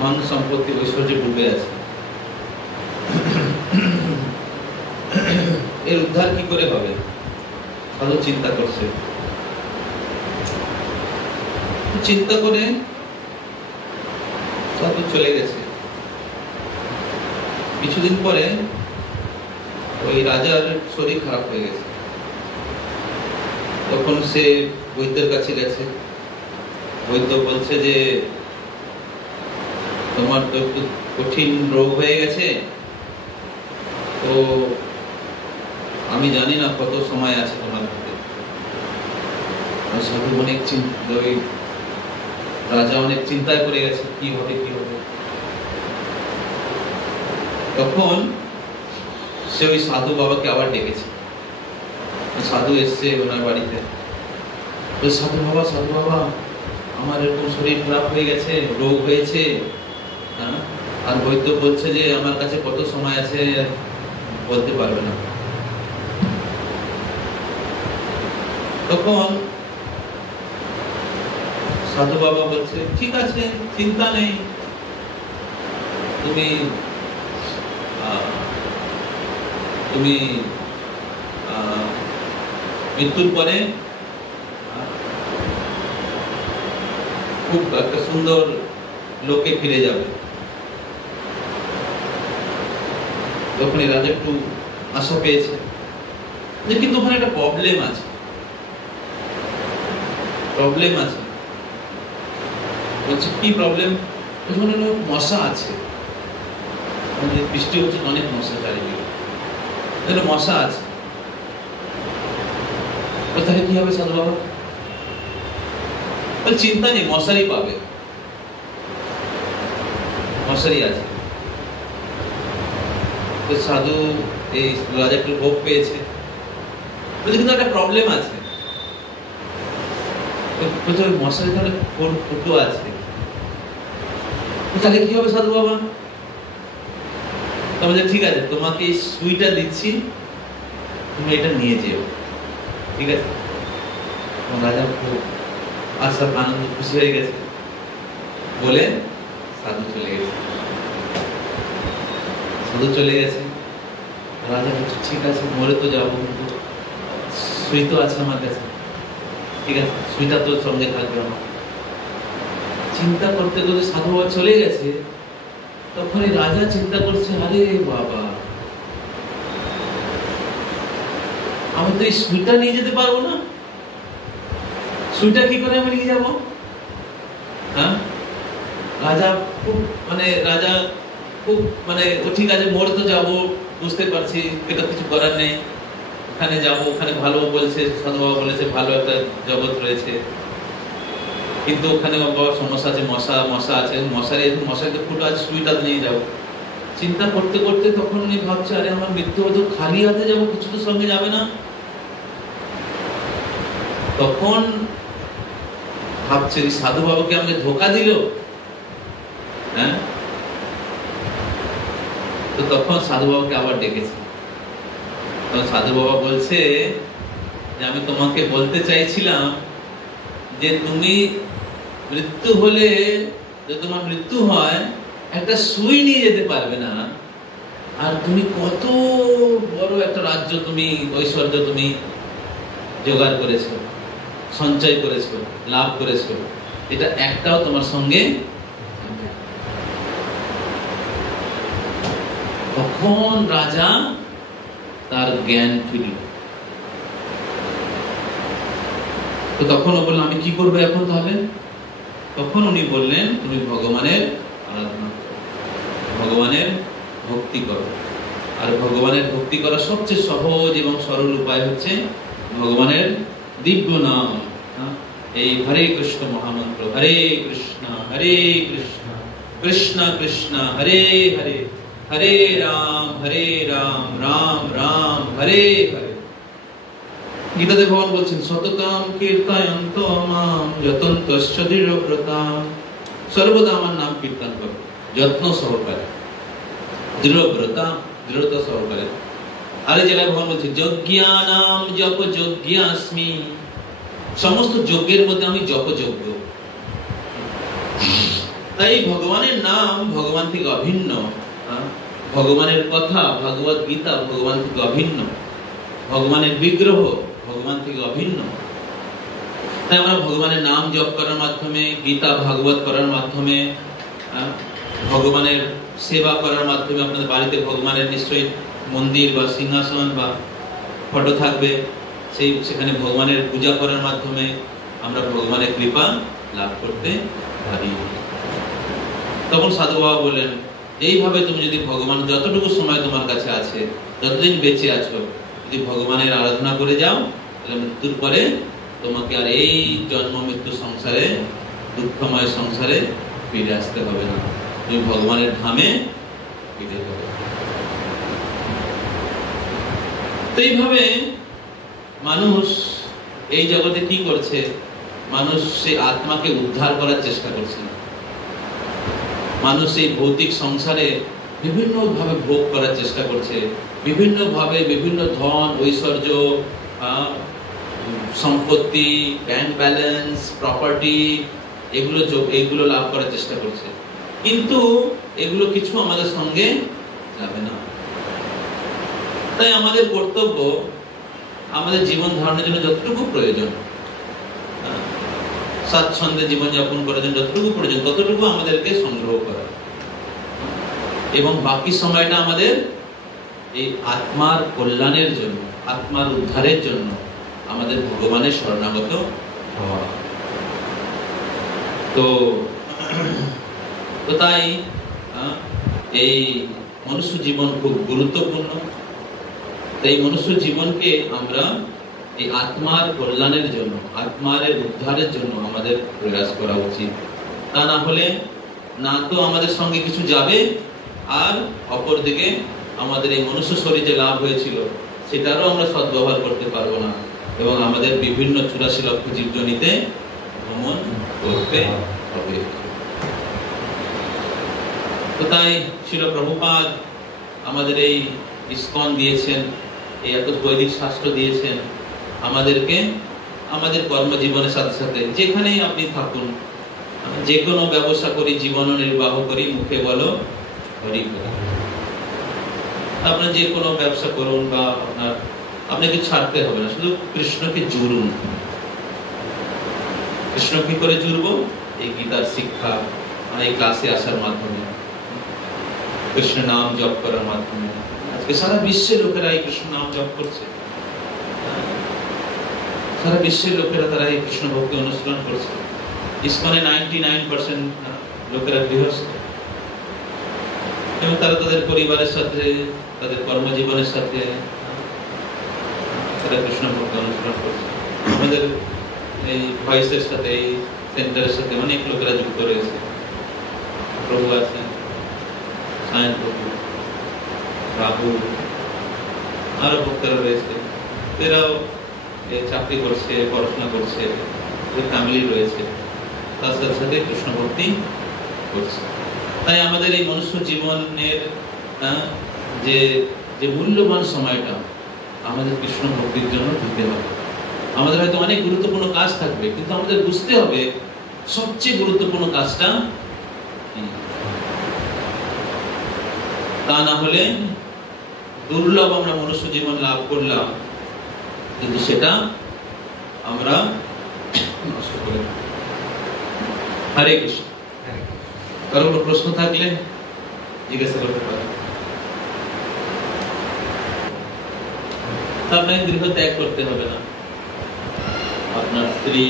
ধন সম্পত্তি ঐশ্বর্যে ডুবে আছে। এর উদ্ধার কি করে হবে? সাধু চিন্তা করছে, চিন্তা করে সাধু চলে গেছে। কিছুদিন পরে ওই রাজার শরীর খারাপ হয়ে গেছে। তখন সে বৈদ্যের কাছে গেছে। বৈদ্য বলছে যে তোমার তো একটু কঠিন রোগ হয়ে গেছে, তো আমি জানি না কত সময় আছে তোমার হাতে। সাধু অনেক ওই রাজা অনেক চিন্তায় পড়ে গেছে, কি হবে কি হবে। তখন সে ওই সাধু বাবাকে আবার ডেকেছে। সাধু এসছে ওনার বাড়িতে। সাধু বাবা আমার এরকম শরীর খারাপ হয়ে গেছে, রোগ হয়েছে, আর বৈদ্য বলছে যে আমার কাছে কত সময় আছে বলতে পারবে না। তখন সাধু বাবা বলছে ঠিক আছে, চিন্তা নেই, তুমি তুমি মৃত্যুর পরে খুব একটা সুন্দর লোকে ফিরে যাবে। তখন রাজা একটু আশা পেয়েছে, যে কিন্তু ওখানে একটা প্রবলেম আছে। বলছে কি প্রবলেম? ওখানে মশা আছে, বৃষ্টি হচ্ছে, অনেক মশা চারিদিকে, মশা আছে। তাহলে কি হবে সাধু বাবা? চিন্তা নেই, মশারি পাবে, মশারি আছে। তো সাধু এই রাজা একটু ভোগ পেয়েছে, বলছে কিন্তু একটা প্রবলেম আছে। মশারি তাহলে কোন ফুটো আছে, তাহলে কি হবে সাধু বাবা? বলছে ঠিক আছে, তোমাকে এই সুইটা দিচ্ছি, তুমি এটা নিয়ে যেও, ঠিক আছে? রাজা খুব আশা আনন্দ খুশি হয়ে গেছে বলে সাধু চলে গেছে। রাজা বলছে ঠিক আছে, মরে তো যাবো, কিন্তু সুই তো আছে আমার কাছে, ঠিক আছে, সুইটা তোর সঙ্গে থাকবে আমার। চিন্তা করতে করতে সাধু বাবা চলে গেছে। তখন রাজা চিন্তা করছে, আরে বাবা, আমি তো এই সুইটা নিয়ে যেতে পারবো না, সুইটা কি করে আমি নিয়ে যাবো? হ্যাঁ, রাজা খুব ঠিক আছে, মরে তো যাবো, বুঝতে পারছি, এটা কিছু করার নেই, ওখানে যাবো, ওখানে ভালো বলছে, সাধু বাবা বলেছে ভালো একটা জগৎ রয়েছে, কিন্তু ওখানে সমস্যা আছে, মশা আছে, মশারিতে ফুটো আছে, সুইটা নিয়ে যাবো। চিন্তা করতে করতে তখন উনি ভাবছে, আরে আমার মৃত্যু হতো, খালি হাতে যাবো, কিছু তো সঙ্গে যাবে না। তখন ভাবছে সাধু বাবাকে আমাকে ধোকা দিল। হ্যাঁ, তো তখন সাধু বাবাকে আবার ডেকেছে। তখন সাধু বাবা বলছে যে আমি তোমাকে বলতে চাইছিলাম যে তুমি মৃত্যু হলে, যদি তোমার মৃত্যু হয়, একটা সুই নিয়ে যেতে পারবে না, আর তুমি কত বড় একটা রাজ্য, তুমি ঐশ্বর্য তুমি জোগাড় করেছো, সঞ্চয় করেছো, লাভ করেছো, এটা একটাও তোমার সঙ্গে। তখন রাজা তার জ্ঞান ফিরল। তো তখন ও বলল, আমি কি করবো এখন তাহলে? তখন উনি বললেন, তুমি ভগবানের আরাধনা করো, ভগবানের ভক্তি করো। আর ভগবানের ভক্তি করার সবচেয়ে সহজ এবং সরল উপায় হচ্ছে ভগবানের দিব্য নাম, এই হরে কৃষ্ণ মহামন্ত্র, হরে কৃষ্ণ কৃষ্ণ কৃষ্ণ হরে হরে, হরে রাম রাম রাম হরে হরে। গীতাতে ভগবান বলছেন, সততম কীর্তয়ন্ত মাম যতন্তশ্চ দৃঢ়ব্রতাম। সর্বদা আমার নাম কীর্তন করো, যত্ন সহকারে, দৃঢ়ব্রতা, দৃঢ়তা সহকারে। আর এই জায়গায় ভগবান বলছে, যজ্ঞানাম জপ যজ্ঞাস্মি, সমস্ত যজ্ঞের মধ্যে আমি জপযোগ্য। তাই ভগবানের নাম ভগবান থেকে অভিন্ন, ভগবানের কথা ভগবত গীতা ভগবান থেকে অভিন্ন, ভগবানের বিগ্রহ ভগবান থেকে অভিন্ন। তাই আমরা ভগবানের নাম জপ করার মাধ্যমে, গীতা ভাগবত করার মাধ্যমে, ভগবানের সেবা করার মাধ্যমে, আপনাদের বাড়িতে ভগবানের নিশ্চয়ই মন্দির বা সিংহাসন বা ফটো থাকবে, সেখানে ভগবানের পূজা করার মাধ্যমে আমরা ভগবানের কৃপা লাভ করতে পারি। তখন সাধু বাবা বলেন, এইভাবে তুমি যদি ভগবান যতটুকু সময় তোমার কাছে আছে, যতদিন বেঁচে আছো, যদি ভগবানের আরাধনা করে যাও, তাহলে মৃত্যুর পরে তোমাকে আর এই জন্ম মৃত্যু সংসারে, দুঃখময় সংসারে ফিরে আসতে হবে না, তুমি ভগবানের ধামে ফিরে যাবে। তো এইভাবে মানুষ এই জগতে কি করছে? মানুষ সেই আত্মাকে উদ্ধার করার চেষ্টা করছে। মানুষ এই ভৌতিক সংসারে বিভিন্ন ভাবে ভোগ করার চেষ্টা করছে, বিভিন্ন ভাবে বিভিন্ন ধন ঐশ্বর্য, সম্পত্তি, ব্যাংক ব্যালেন্স, প্রপার্টি, এগুলো লাভ করার চেষ্টা করছে। কিন্তু এগুলো কিছু আমাদের সঙ্গে যাবে না। তাই আমাদের কর্তব্য, আমাদের জীবন ধারণের জন্য যতটুকু প্রয়োজন, স্বাচ্ছন্দ্যে জীবনযাপন করার জন্য যতটুকু প্রয়োজন, ততটুকু আমাদেরকে সংগ্রহ করা, এবং বাকি সময়টা আমাদের এই আত্মার কল্যাণের জন্য, আত্মার উদ্ধারের জন্য আমাদের ভগবানের শরণাগত হওয়া। তো তাই এই মনুষ্য জীবন খুব গুরুত্বপূর্ণ। এই মনুষ্য জীবনকে আমরা এই আত্মার কল্যাণের জন্য, আত্মার উদ্ধারের জন্য আমাদের প্রয়াস করা উচিত। তা না হলে না তো আমাদের সঙ্গে কিছু যাবে, আর অপরদিকে আমাদের এই মনুষ্য শরীর যে লাভ হয়েছিল সেটারও আমরা সদ্ব্যবহার করতে পারবো না, এবং আমাদের বিভিন্ন 84 লক্ষ জীবজনিতে ভ্রমণ করতে হবে। তো তাই শিল প্রভুপাদ আমাদের এই ইস্কন দিয়েছেন, এই এত বৈদিক শাস্ত্র দিয়েছেন আমাদেরকে, আমাদের কর্মজীবনের সাথে সাথে যেখানেই আপনি থাকুন, যে কোনো ব্যবসা করি, জীবন নির্বাহ করি, মুখে বলো হরি বল। আপনার যে কোনো ব্যবসা করুন বা আপনাকে ছাড়তে হবে না, শুধু কৃষ্ণকে জুড়ুন। কৃষ্ণ কি করে জুড়বো? এই গীতার শিক্ষা, এই ক্লাসে আসার মাধ্যমে, কৃষ্ণ নাম জপ করার মাধ্যমে। আজকে সারা বিশ্বের লোকেরা এই কৃষ্ণ নাম জপ করছে, সারা বিশ্বের লোকেরা তারা এই কৃষ্ণ ভক্তি অনুসরণ করছে। ইসকনে 99% লোকেরা গৃহস্থ, এবং তারা তাদের পরিবারের সাথে, তাদের কর্মজীবনের সাথে তারা কৃষ্ণ ভক্তি অনুসরণ করছে। আমাদের এই ভয়েসের সাথে, এই সেন্টারের সাথে অনেক লোকেরা যুক্ত রয়েছে। প্রভু আছেন, সায়ন প্রভু, রাহুল, আরো ভক্তরা রয়েছে। এরাও চাকরি করছে, পড়াশোনা করছে, ফ্যামিলি রয়েছে, তার সাথে সাথে কৃষ্ণ ভক্তি করছে। তাই আমাদের এই মনুষ্য জীবনের যে মূল্যবান সময়টা আমাদের কৃষ্ণ ভক্তির জন্য দিতে হবে। আমাদের হয়তো অনেক গুরুত্বপূর্ণ কাজ থাকবে, কিন্তু আমাদের বুঝতে হবে সবচেয়ে গুরুত্বপূর্ণ কাজটা কি। তা না হলে দুর্লভ আমরা মনুষ্য জীবন লাভ করলাম, কিন্তু সেটা আমরা নষ্ট করে। হরে কৃষ্ণ। কারো কোনো প্রশ্ন থাকলে জিজ্ঞাসা করতে পারেন। আপনাকে গৃহ ত্যাগ করতে হবে না। আপনার স্ত্রী,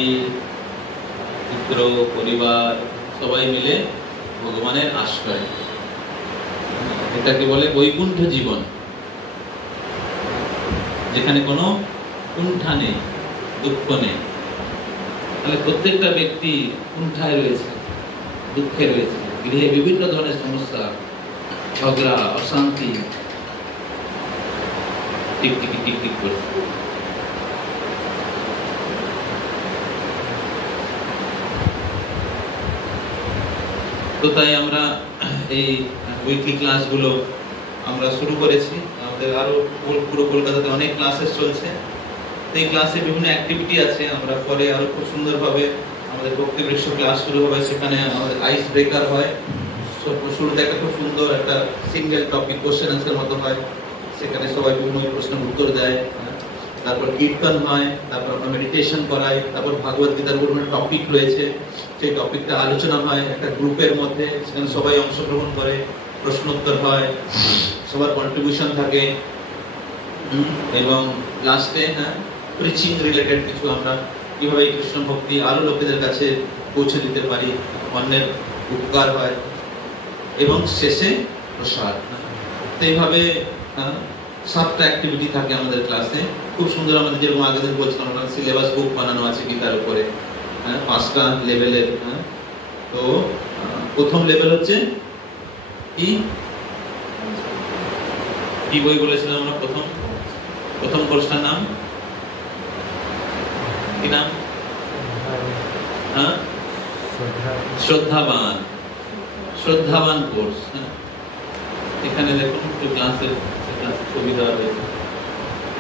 পুত্র, পরিবার সবাই মিলে ভগবানের আশ্রয়, এটাকে বলে বৈকুণ্ঠ জীবন, যেখানে কোনো কুণ্ঠা নেই, দুঃখ নেই। তাহলে প্রত্যেকটা ব্যক্তি কুণ্ঠায় রয়েছে, দুঃখে রয়েছে, গৃহে বিভিন্ন ধরনের সমস্যা, ঝগড়া, অশান্তি টিকটিকি টিকটিক করছে। তো তাই আমরা এই উইকলি ক্লাসগুলো আমরা শুরু করেছি। আমাদের আরো পুরো কলকাতাতে অনেক ক্লাসেস চলছে। এই ক্লাসে বিভিন্ন অ্যাক্টিভিটি আছে, আমরা পরে আরো খুব সুন্দরভাবে আমাদের ভক্তি বৃক্ষ ক্লাস শুরু হবে, সেখানে আমাদের আইস ব্রেকার হয়। শুরুতে একটা খুব সুন্দর একটা সিঙ্গেল টপিক কোশ্চেন আনসার মতো হয়, সেখানে সবাই বিভিন্ন প্রশ্নের উত্তর দেয়। তারপর কীর্তন হয়, তারপর আমরা মেডিটেশন করাই, তারপর ভাগবত গীতার উপর টপিক রয়েছে, সেই টপিকটা আলোচনা হয় একটা গ্রুপের মধ্যে, সেখানে সবাই অংশগ্রহণ করে, প্রশ্ন উত্তর হয়, সবার কন্ট্রিবিউশন থাকে। এবং লাস্টে প্রিচিং রিলেটেড কিছু আমরা কিভাবে এই কৃষ্ণ ভক্তি আরো লোকেদের কাছে পৌঁছে দিতে পারি, অন্যের উপকার হয়, এবং শেষে প্রসাদ। তো এইভাবে 7টা অ্যাক্টিভিটি থাকে আমাদের ক্লাসে। খুব সুন্দর, আমাদের যেরকম আগের দিন বলছিলাম, আমরা সিলেবাস বুক বানানো আছে গীতার উপরে, 5টা লেভেলের। তো প্রথম লেভেল হচ্ছে কি বই বলেছিলাম আমরা? প্রথম কোর্সটার নাম কি নাম? শ্রদ্ধাবান কোর্স। এখানে দেখুন ক্লাসের ছবি দেওয়া রয়েছে।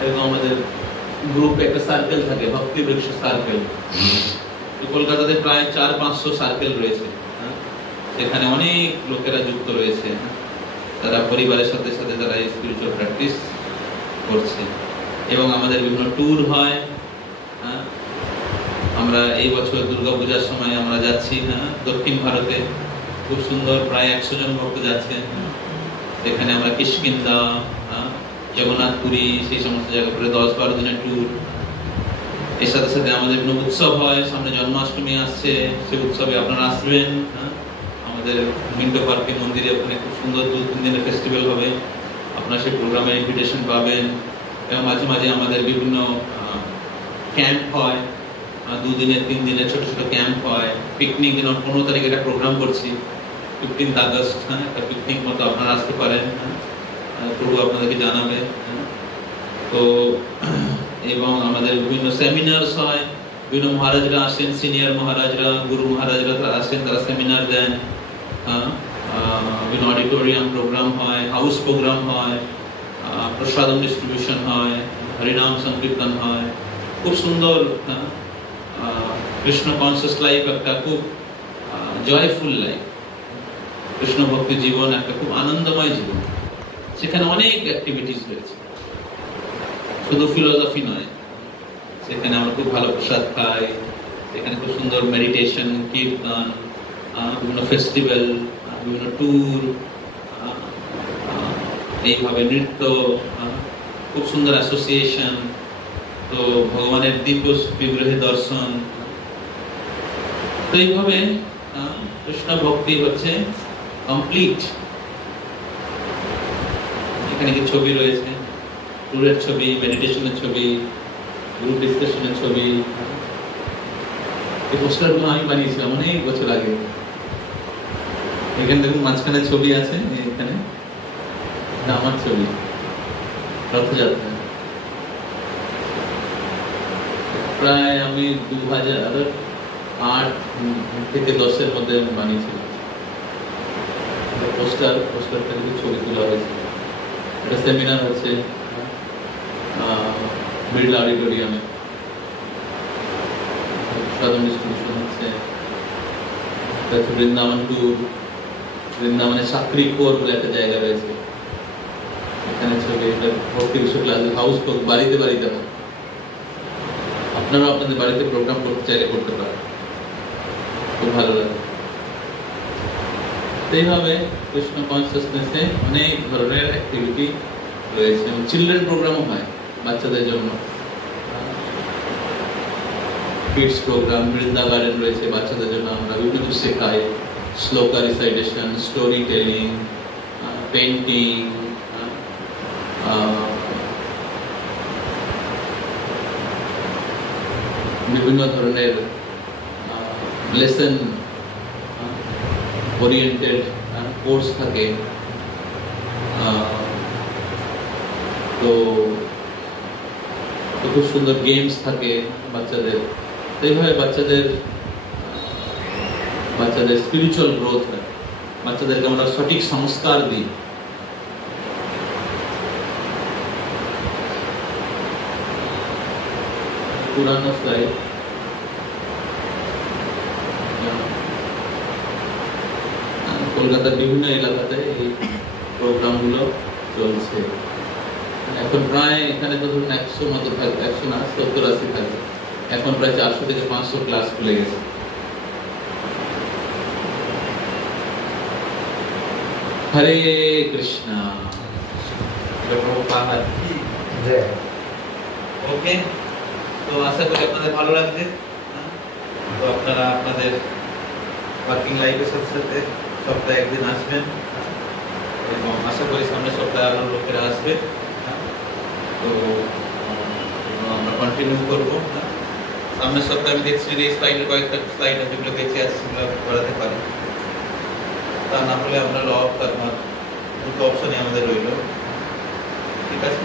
এরকম আমাদের গ্রুপ একটা সার্কেল থাকে, ভক্তি বৃক্ষ সার্কেল। কলকাতাতে প্রায় 400-500 সার্কেল রয়েছে, সেখানে অনেক লোকেরা যুক্ত রয়েছে। তারা পরিবারের সাথে সাথে তারা স্পিরিচুয়াল প্র্যাকটিস করছে, এবং আমাদের বিভিন্ন ট্যুর হয়। আমরা এই বছর দুর্গাপূজার সময় আমরা যাচ্ছি দক্ষিণ ভারতে, খুব সুন্দর, প্রায় 100 জন ভক্ত যাচ্ছে। এখানে আমরা কিষ্কিন্ধা, জগন্নাথপুরী, সেই সমস্ত জায়গা করে 10-12 দিনের ট্যুর। এর সাথে সাথে আমাদের বিভিন্ন উৎসব হয়, সামনে জন্মাষ্টমী আসছে, সেই উৎসবে আপনারা আসবেন। আমাদের মিন্টো পার্কে মন্দিরে ওখানে খুব সুন্দর 2-3 দিনের ফেস্টিভ্যাল হবে, আপনারা সেই প্রোগ্রামের ইনভিটেশন পাবেন। এবং মাঝে মাঝে আমাদের বিভিন্ন ক্যাম্প হয়, 2 দিনের 3 দিনের ছোট ছোট ক্যাম্প হয়। পিকনিক, যেন 15 তারিখে একটা প্রোগ্রাম করছি, 15 আগস্ট, একটা পিকনিক মতো আপনারা আসতে পারেন, প্রভু আপনাদেরকে জানাবে। তো এবং আমাদের বিভিন্ন সেমিনারস হয়, বিভিন্ন মহারাজরা আসেন, সিনিয়র মহারাজরা, গুরু মহারাজরা তারা আসেন, তারা সেমিনার দেন। বিভিন্ন অডিটোরিয়াম প্রোগ্রাম হয়, হাউস প্রোগ্রাম হয়, প্রসাদম ডিস্ট্রিবিউশন হয়, হরিনাম সংকীর্তন হয়। খুব সুন্দর কৃষ্ণ কনসিয়াস লাইফ, একটা খুব জয়ফুল লাইফ, কৃষ্ণ ভক্তি জীবন একটা খুব আনন্দময় জীবন। সেখানে অনেক অ্যাক্টিভিটিস রয়েছে, শুধু ফিলোসফি নয়। সেখানে আমরা খুব ভালো প্রসাদ খাই, সেখানে খুব সুন্দর মেডিটেশন, কীর্তন, বিভিন্ন ফেস্টিভ্যাল, বিভিন্ন ট্যুর, এইভাবে নৃত্য, খুব সুন্দর অ্যাসোসিয়েশন। তো ভগবানের দিব্য বিগ্রহে দর্শন। তো এইভাবে কৃষ্ণ ভক্তি হচ্ছে কমপ্লিট। এখানে কি ছবি রয়েছে, ট্যুরের ছবি, মেডিটেশনের ছবি, গ্রুপ ডিসকাশনের ছবি। এই পোস্টারগুলো আমি বানিয়েছিলাম অনেক বছর আগে। এখানে দেখুন মাঝখানে ছবি আছে, এখানে আমার ছবি, রথযাত্রা। প্রায় আমি 2008 থেকে 10-এর মধ্যে বানিয়েছিলাম পোস্টার থেকে ছবি তোলা হয়েছে। একটা সেমিনার হচ্ছে মিডল অডিটোরিয়ামে, সাধারণ ডিস্ট্রিবিউশন হচ্ছে। বৃন্দাবন ট্যুর, বৃন্দাবনে সাকরি কোর বলে একটা জায়গা রয়েছে, এখানে ছবি। এটা ভক্তি বিশ্ব ক্লাস হাউস, বাড়িতে বাড়িতে হয়। আপনারা আপনাদের বাড়িতে প্রোগ্রাম করতে চাইলে করতে পারেন, খুব ভালো লাগে। এইভাবে কৃষ্ণ কনসিয়াসনেসে অনেক ধরনের অ্যাক্টিভিটি রয়েছে। চিলড্রেন প্রোগ্রামও হয় বাচ্চাদের জন্য, কিডস প্রোগ্রাম, বৃন্দা গার্ডেন রয়েছে বাচ্চাদের জন্য। আমরা বিভিন্ন কিছু শেখাই, শ্লোকা রিসাইটেশন, স্টোরি টেলিং, পেন্টিং, বিভিন্ন ধরনের লেসন ওরিয়েন্টেড কোর্স থাকে। তো খুব সুন্দর গেমস থাকে বাচ্চাদের। এইভাবে বাচ্চাদের স্পিরিচুয়াল গ্রোথ হয়, বাচ্চাদেরকে আমরা সঠিক সংস্কার দিই। পুরানো স্লাইড। কলকাতার বিভিন্ন এলাকাতে এই প্রোগ্রামগুলো চলছে। এখন প্রায় এখানে তো ধরুন 100 মতো থাকবে, 100 না 70-80 থাকবে। এখন প্রায় 400 থেকে 500 ক্লাস খুলে গেছে। হরে কৃষ্ণা। ওকে, তো আশা করি আপনাদের ভালো লাগছে। তো আপনারা আপনাদের ওয়ার্কিং লাইফের সাথে সাথে সপ্তাহে একদিন আসবেন এবং আশা করি সামনের সপ্তাহে আরো লোকেরা আসবে। তো আমরা কন্টিনিউ করবো। সামনের সপ্তাহে আমি দেখছি যে এই স্লাইডের কয়েকটা স্লাইড যেগুলো বেঁচে আছে সেগুলো করাতে পারি। তা না হলে আমরা ল অফ কর্মার দুটো অপশনই আমাদের রইল। ঠিক আছে।